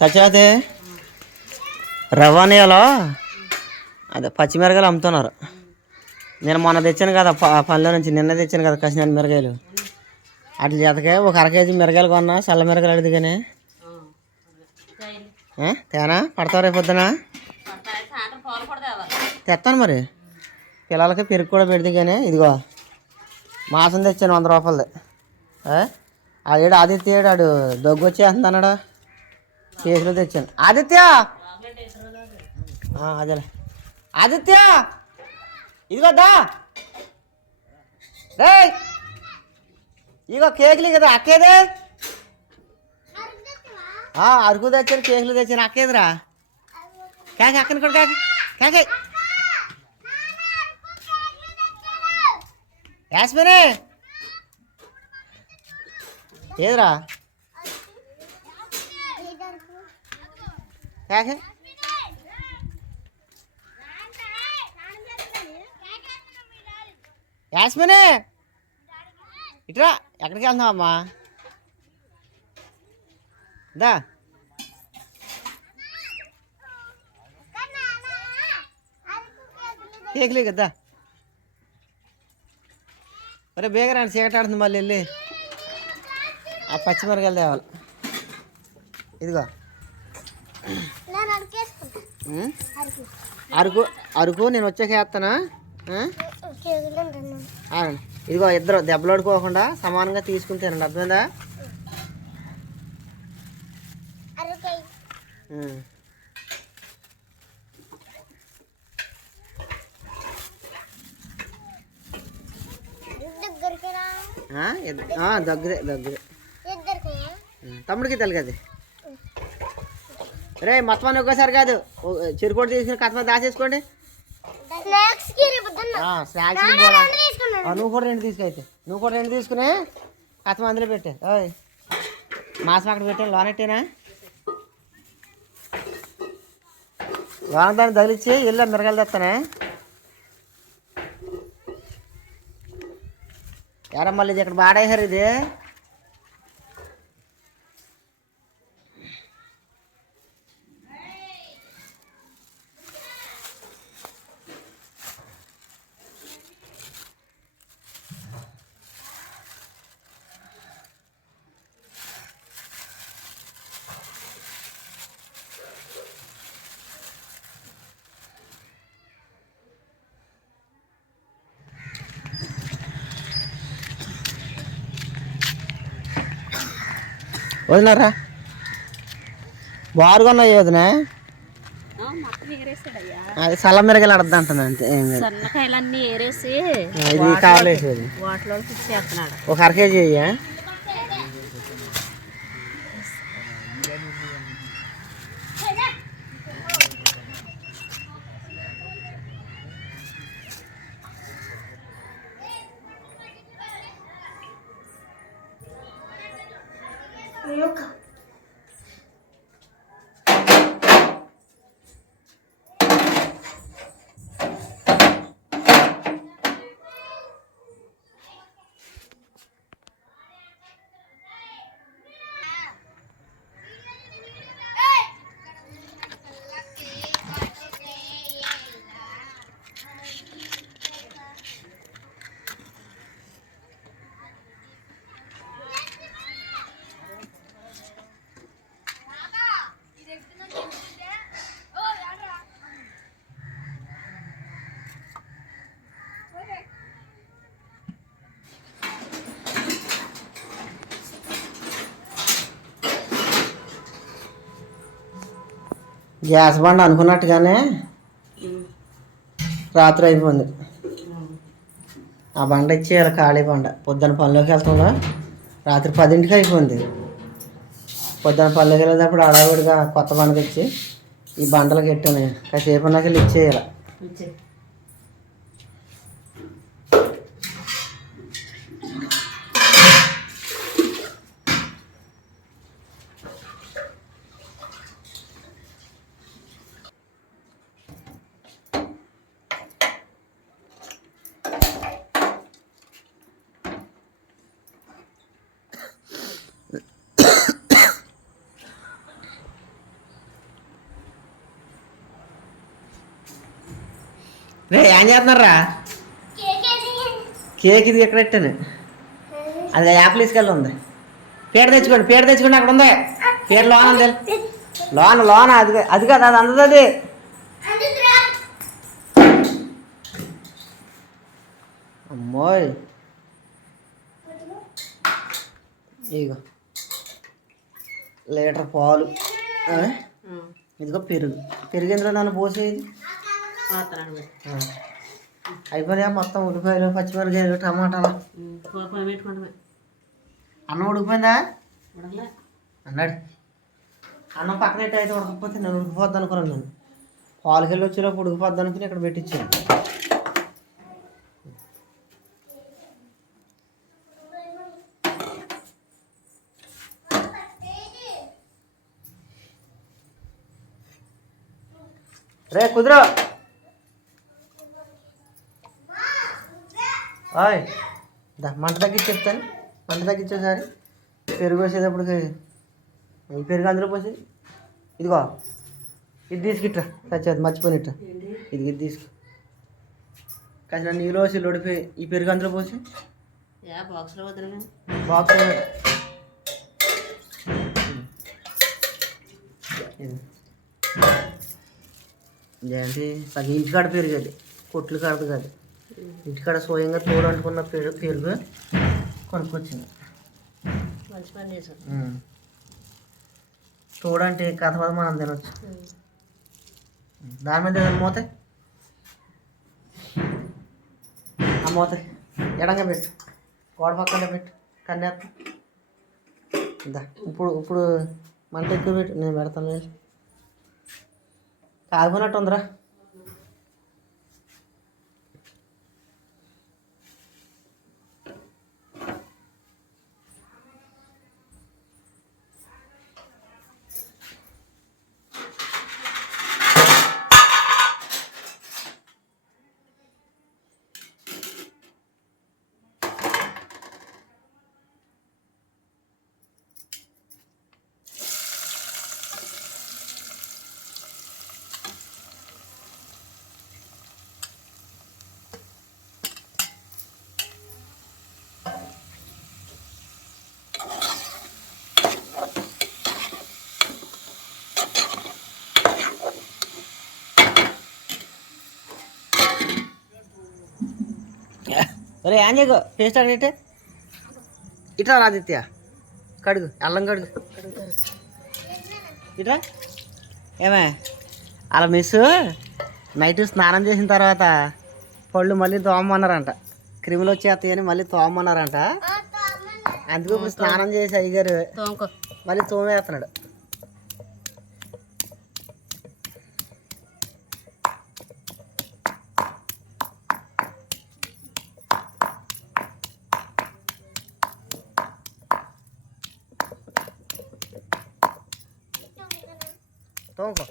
సచాదే రవాణాలో అదే పచ్చిమిరకాయలు అమ్ముతున్నారు. నేను మొన్న తెచ్చాను కదా ప- పనిలో నుంచి నిన్న తెచ్చాను కదా కసినాడు మిరకాయలు. అటు చేతకే ఒక అర కేజీ మిరకాయలు కొన్నా చల్ల మిరకాయలు అడిది కానీ. తేనా? పడతావు రేపు పొద్దున? తెస్తాను మరి. పిల్లలకి పెరుగు కూడా పెడితే కానీ ఇదిగో. మాసం తెచ్చాను వంద రూపాయలది. అదేడు ఆడేడు ఆదిత్య ఆడు దగ్గు వచ్చి అంటున్నాడా కేసులో తెచ్చాను. ఆదిత్య! అదేలే. ఆదిత్య! ఇదిగో రే ఇగో కేకులు కదా అక్కేదే? అరుకు అరకు తెచ్చాను కేకులు తెచ్చాను అక్కేదిరా? కేక అక్కని కూడా కేక కేకే. యాస్మినే! ఏదిరా? కేకే యాస్మినే ఇట్రా ఎక్కడికి వెళ్తున్నావు అమ్మా దా కేకులే కదా ఒరే బేగరా చీకటాడుతుంది మళ్ళీ వెళ్ళి ఆ పచ్చిమిరకాయలు తేవాలి ఇదిగో అరకు. అరకు నేను వచ్చాక వేస్తానా ఇదిగో ఇద్దరు దెబ్బలాడుకోకుండా సమానంగా తీసుకుని తినండి. అర్థమైందా? దగ్గరే దగ్గరే. తమ్ముడికి తెలియదు రే మొత్తం అన్ని ఒకేసారి కాదు. చెరుకోటి తీసుకుని కథ దాచేసుకోండి. స్నాక్స్ నువ్వు కూడా రెండు తీసుకైతే. నువ్వు కూడా రెండు తీసుకుని కథ అందులో పెట్టే. ఓయ్. మాసం అక్కడ పెట్టాను లోనెట్టేనా లోన దాన్ని తగిలిచ్చి ఇల్లు మిరగాయలు తెస్తానే ఎరా మళ్ళీ ఇది ఇక్కడ బాడేశారు ఇది? వదినారా బారుగా ఉన్నాయి వదినా? మొత్తం ఏరేసాడయ్యా. అది సల్ల మిరగాయలు అడద్దు అంటుంది అంతే ఏం కాదు. సన్నకాయలన్నీ ఏరేసి ఇది కావలేసేది వాటిలో ఇచ్చేస్తున్నాడు. ఒక అర కేజీ అయ్యా గ్యాస్ బండ అనుకున్నట్టుగానే రాత్రి అయిపోయింది. ఆ బండ ఇచ్చేయాలి ఖాళీ బండ. పొద్దున పనిలోకి వెళ్తుందా రాత్రి పదింటికి అయిపోయింది. పొద్దున పనిలోకి వెళ్ళేటప్పుడు అడవిడిగా కొత్త బండ తెచ్చి ఈ బండలకు పెట్టాను కాసేపు నాకు ఇచ్చేయాలి రే ఏం చేస్తున్నారా కేక్ ఇది ఎక్కడ పెట్టాను? అది యాపిల్ తీసుకెళ్ళి ఉంది. పీట తెచ్చుకోండి పీట తెచ్చుకోండి అక్కడ ఉంది. పీట లోన ఉంది. లోన లోన అది అది కాదు అది అందదు అది. అమ్మోయ్. ఇగో లీటర్ పాలు? ఇదిగో పెరుగు. పెరుగు ఎందులో నన్ను పోసేది? అయిపోయా మొత్తం ఉల్లిపాయలు పచ్చిమిరకాయలు టమాటాలు? అన్నం ఉడికిపోయిందా? అన్నాడు. అన్నం పక్కన ఎట్టు అయితే ఉడకపోతే నేను ఉడికిపోద్ది అనుకున్నాను నేను. పాలకెళ్ళి వచ్చేలోపు ఉడికిపోద్ది అనుకుని ఇక్కడ పెట్టించాను. రే కుదురు. దా మంట తగ్గించి చెప్తాను మంట తగ్గించేసారి పెరుగు వేసేటప్పటికి ఈ పెరుగు అందులో పోసి ఇదిగో ఇది తీసుకిట్రా. సచ్చేది మర్చిపోయినట్టు. ఇది ఇది తీసుకు. కాసిన నీళ్ళు పోసి లొడిపోయి ఈ పెరుగు అందులో పోసి బాక్స్లో బాక్స్ ఇదేంటి? సగం ఇంటికాడ పెరుగు అది కొట్లు కాడదు కాదు ఇంటికాడ స్వయంగా తోడు అంటుకున్న పెరుగు పెరుగు కొనుక్కొచ్చింది. మంచి పని ఉమ్. తోడంటే కథ పద మనం తినొచ్చు. దాని మీద ఏదైనా మూత? ఆ మూత. ఎడంగా పెట్టు. గోడ పక్కన పెట్టు. కన్నేత్త. ఇందా ఇప్పుడు ఇప్పుడు మంట ఎక్కువ పెట్టు. నేను పెడతాను లేదు కాగిపోయినట్టు ఉందిరా. ఒరే ఏం చేయకు పేస్ట్ అడిగితే ఇట్లా ఆదిత్య కడుగు. అల్లం కడుగు. ఇట్రా. ఏమే? అలా మిస్ నైట్ స్నానం చేసిన తర్వాత పళ్ళు మళ్ళీ తోమన్నారంట క్రిములు వచ్చేస్తాయని మళ్ళీ తోమన్నారంట అందుకు ఇప్పుడు స్నానం చేసి అయ్యగారు మళ్ళీ తోమేస్తున్నాడు なんか。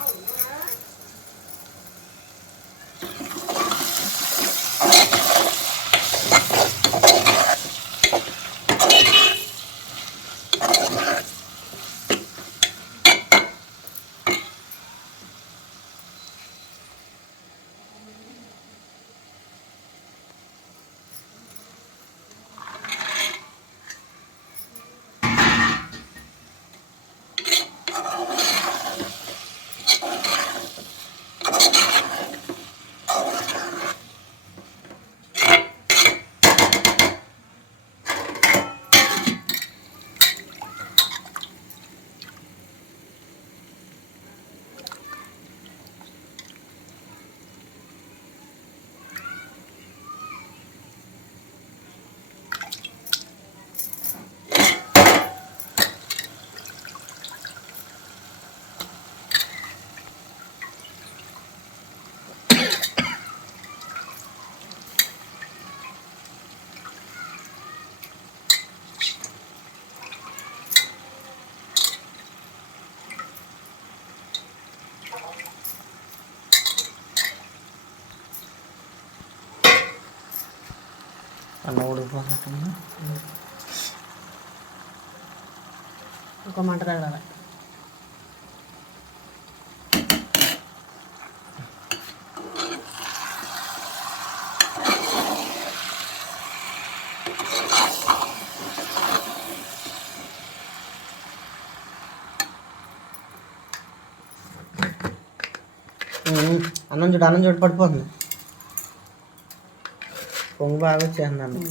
Oh, ఇంకో మంట ఉమ్, అన్నం చూడు అన్నం చూడు పడిపోతుంది. పొంగు బాగా వచ్చేసింది అన్నం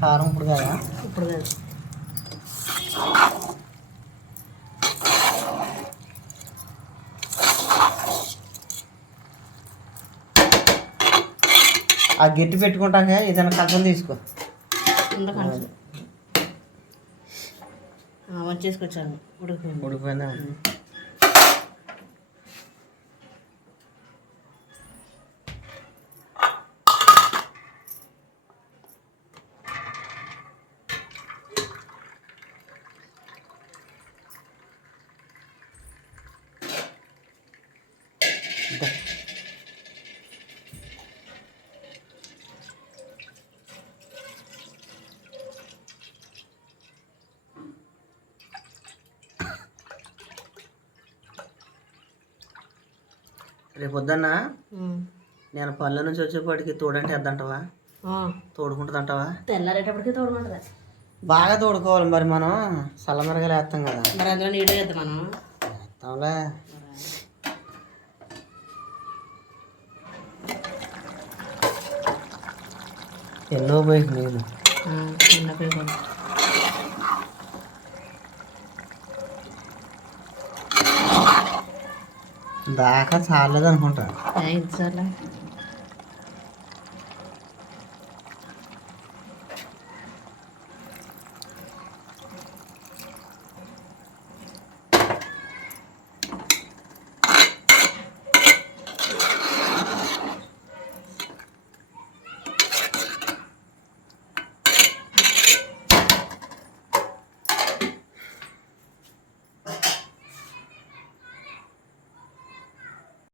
కారం ఇప్పుడు కదా ఇప్పుడు కాదు ఆ గట్టి పెట్టుకుంటాక ఏదైనా కంచం తీసుకో. ఉండ కొంచెం వచ్చేసుకొచ్చాను ఉడికిపోయింది? రేపు పొద్దున్న. నేను పల్లె నుంచి వచ్చేపాటికి తోడంటే వేద్దంటావా ఆ, తోడుకుంటుందంటావా? తెల్లారేటప్పటికి తోడమంటది బాగా తోడుకోవాలి మరి మనం. సల్లమరగా వేస్తాం కదా. మరి అందులో నీళ్ళు వేద్దాం మనం. వేస్తాంలే. ఎన్నో పోయి నీళ్ళు. ఆ, చిన్న దాకా చాలేదు అనుకుంటా ఐదు సార్లు